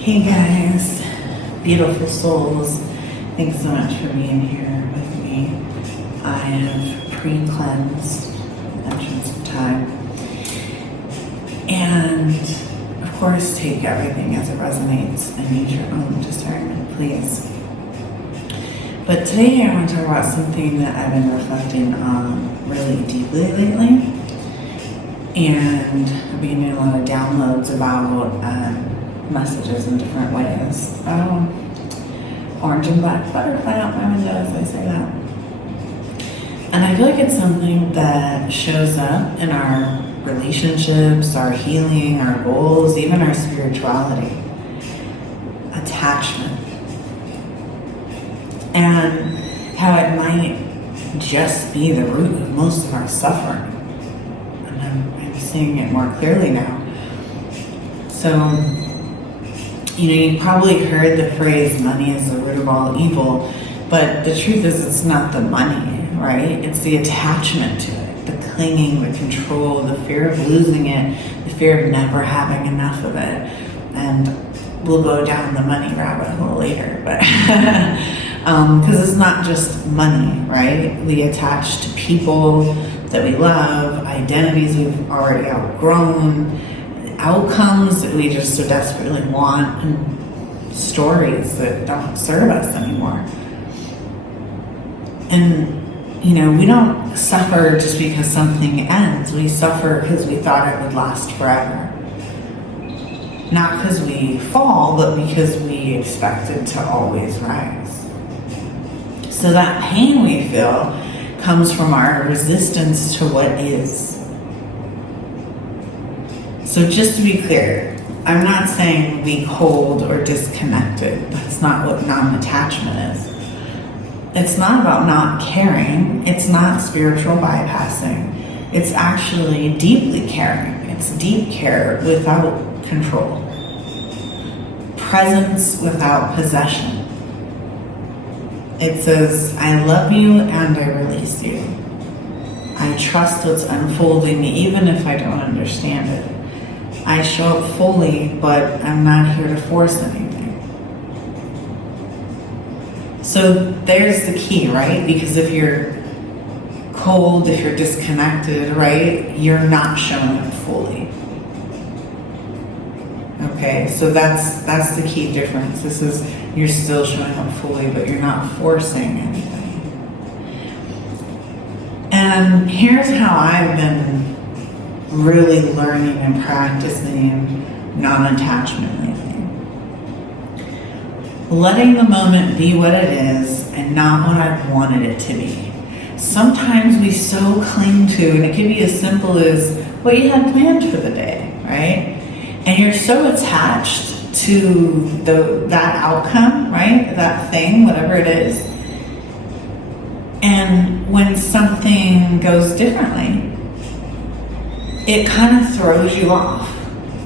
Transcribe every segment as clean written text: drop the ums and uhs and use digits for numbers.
Hey guys, beautiful souls, thanks so much for being here with me. I have pre-cleansed Entrance of Time. And of course, take everything as it resonates and use your own discernment, please. But today I want to talk about something that I've been reflecting on really deeply lately. And I've been getting a lot of downloads about messages in different ways. Orange and black butterfly out my window as I say that. And I feel like it's something that shows up in our relationships, our healing, our goals, even our spirituality. Attachment. And how it might just be the root of most of our suffering. And I'm seeing it more clearly now. So, you probably heard the phrase, money is the root of all evil, but the truth is it's not the money, right? It's the attachment to it, the clinging, the control, the fear of losing it, the fear of never having enough of it. And we'll go down the money rabbit hole later, but because it's not just money, right? We attach to people that we love, identities we've already outgrown, outcomes that we just so desperately want, and stories that don't serve us anymore. And, we don't suffer just because something ends. We suffer because we thought it would last forever. Not because we fall, but because we expected to always rise. So that pain we feel comes from our resistance to what is. So just to be clear, I'm not saying be cold or disconnected. That's not what non-attachment is. It's not about not caring. It's not spiritual bypassing. It's actually deeply caring. It's deep care without control. Presence without possession. It says, I love you and I release you. I trust what's unfolding even if I don't understand it. I show up fully, but I'm not here to force anything. So there's the key, right? Because if you're cold, if you're disconnected, right, you're not showing up fully. Okay, so that's the key difference. This is, you're still showing up fully, but you're not forcing anything. And here's how I've been really learning and practicing non-attachment lately. Letting the moment be what it is and not what I've wanted it to be. That we so cling to, and it can be as simple as what you had planned for the day, right? And you're so attached to that outcome, right? That thing, whatever it is. And when something goes differently, it kind of throws you off,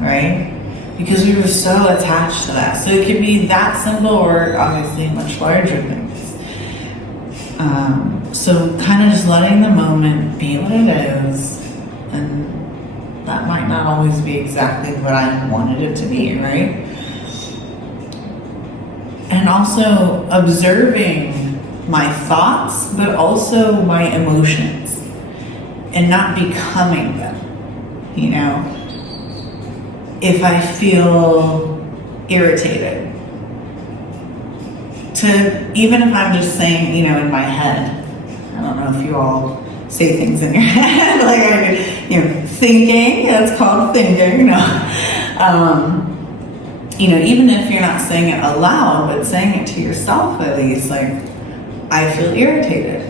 right? Because we were so attached to that. So it could be that simple or obviously much larger things. So kind of just letting the moment be what it is, and that might not always be exactly what I wanted it to be, right? And also observing my thoughts, but also my emotions, and not becoming them. If I feel irritated, even if I'm just saying, in my head, I don't know if you all say things in your head, like, thinking, that's called thinking, even if you're not saying it aloud, but saying it to yourself at least, like, I feel irritated.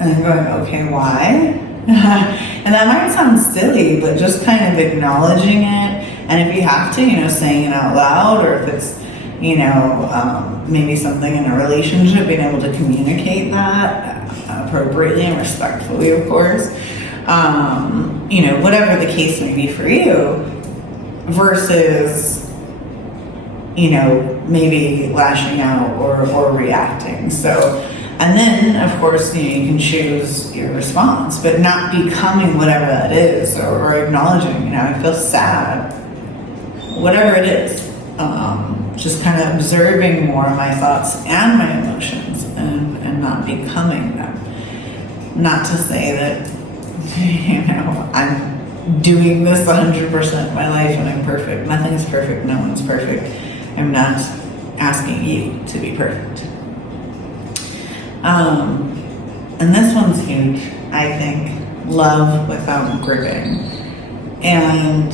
And then going, okay, why? And that might sound silly, but just kind of acknowledging it. And if you have to, saying it out loud, or if it's, maybe something in a relationship, being able to communicate that appropriately and respectfully, of course. Whatever the case may be for you, versus, maybe lashing out or reacting. So, and then, of course, you can choose your response, but not becoming whatever that is, or acknowledging, I feel sad, whatever it is. just kind of observing more of my thoughts and my emotions, and not becoming them. Not to say that, I'm doing this 100% of my life and I'm perfect. Nothing's perfect, no one's perfect. I'm not asking you to be perfect. And this one's huge, I think. Love without gripping. And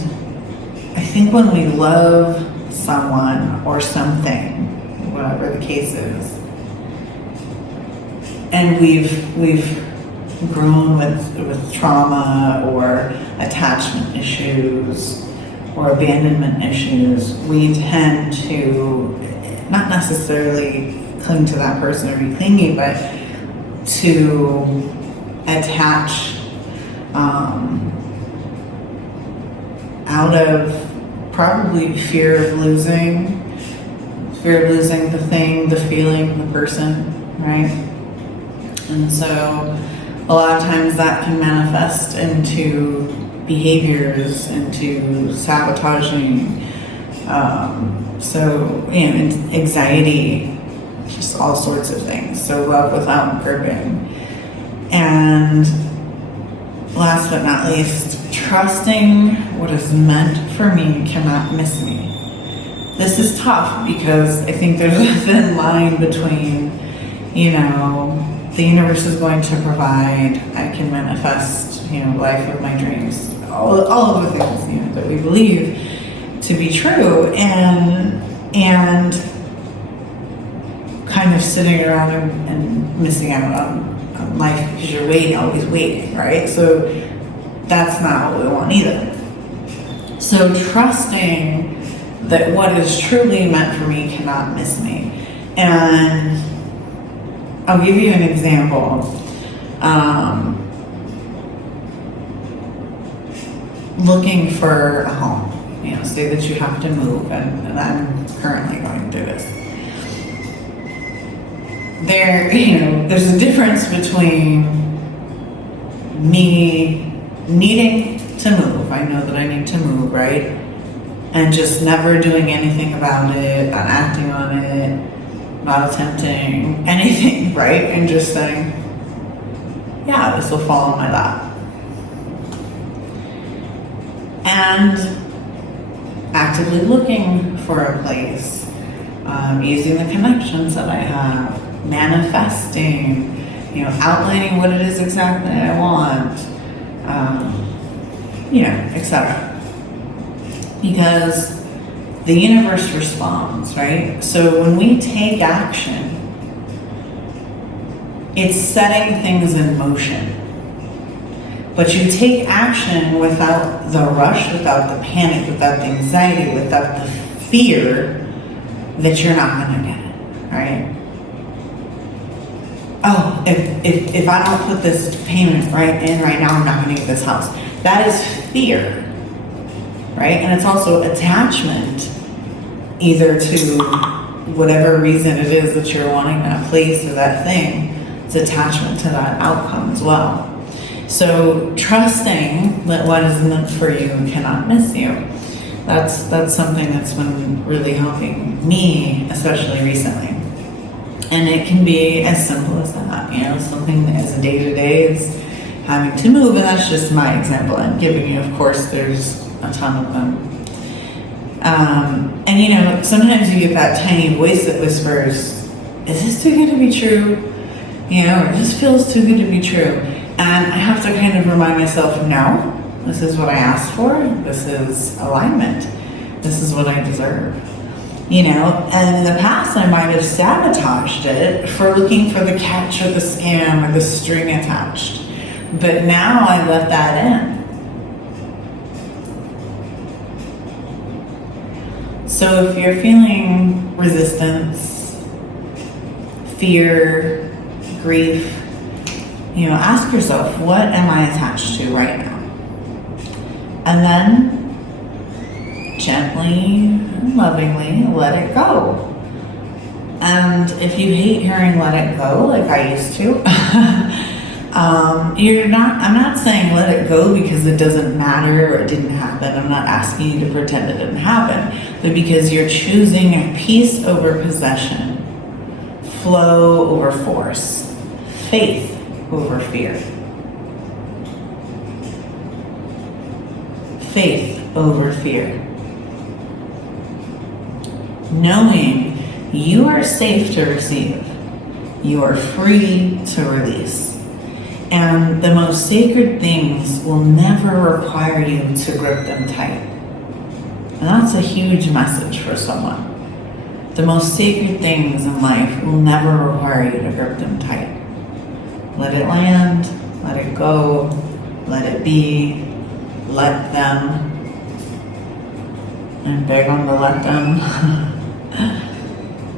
I think when we love someone or something, whatever the case is, and we've grown with trauma or attachment issues or abandonment issues, we tend to not necessarily cling to that person or be clingy, but to attach out of probably fear of losing the thing, the feeling, the person, right? And so a lot of times that can manifest into behaviors, into sabotaging, anxiety, just all sorts of things. So love without gripping. And last but not least, trusting what is meant for me cannot miss me. This is tough because I think there's a thin line between, the universe is going to provide, I can manifest, life of my dreams, all of the things, that we believe to be true, and kind of sitting around and missing out on life because you're always waiting, right? So that's not what we want either. So trusting that what is truly meant for me cannot miss me. And I'll give you an example. Looking for a home, say that you have to move, and I'm currently going through this. There's a difference between me needing to move. I know that I need to move, right? And just never doing anything about it, not acting on it, not attempting anything, right? And just saying, yeah, this will fall in my lap. And actively looking for a place, using the connections that I have, manifesting, outlining what it is exactly I want, etc. Because the universe responds, right? So when we take action, it's setting things in motion. But you take action without the rush, without the panic, without the anxiety, without the fear that you're not going to get it, right? Oh, if I don't put this payment right now, I'm not going to get this house. That is fear, right? And it's also attachment, either to whatever reason it is that you're wanting that place or that thing. It's attachment to that outcome as well. So trusting that what is meant for you cannot miss you. That's something that's been really helping me, especially recently. And it can be as simple as that, something as a day-to-day is having to move, and that's just my example I'm giving you. Of course, there's a ton of them. And sometimes you get that tiny voice that whispers, is this too good to be true? Or this feels too good to be true. And I have to kind of remind myself, no, this is what I asked for. This is alignment. This is what I deserve. And in the past I might have sabotaged it for looking for the catch or the scam or the string attached. But now I let that in. So if you're feeling resistance, fear, grief, ask yourself, what am I attached to right now? And then gently and lovingly let it go. And if you hate hearing let it go, like I used to, I'm not saying let it go because it doesn't matter or it didn't happen. I'm not asking you to pretend it didn't happen, but because you're choosing peace over possession, flow over force, faith over fear. Faith over fear. Knowing you are safe to receive, you are free to release. And the most sacred things will never require you to grip them tight. And that's a huge message for someone. The most sacred things in life will never require you to grip them tight. Let it land, let it go, let it be, let them. I'm big on the let them.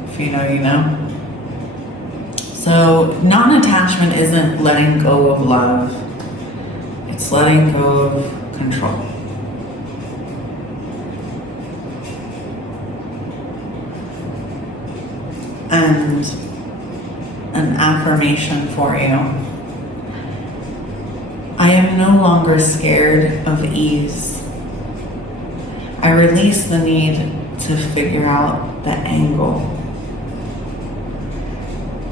If you know, you know. So non-attachment isn't letting go of love. It's letting go of control. And an affirmation for you. I am no longer scared of ease. I release the need to figure out the angle.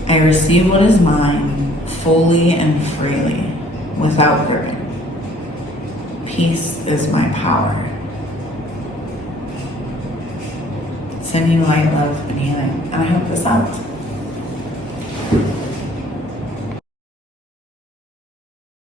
I receive what is mine fully and freely, without gripping. Peace is my power. Sending light, love, and healing. And I hope this helped.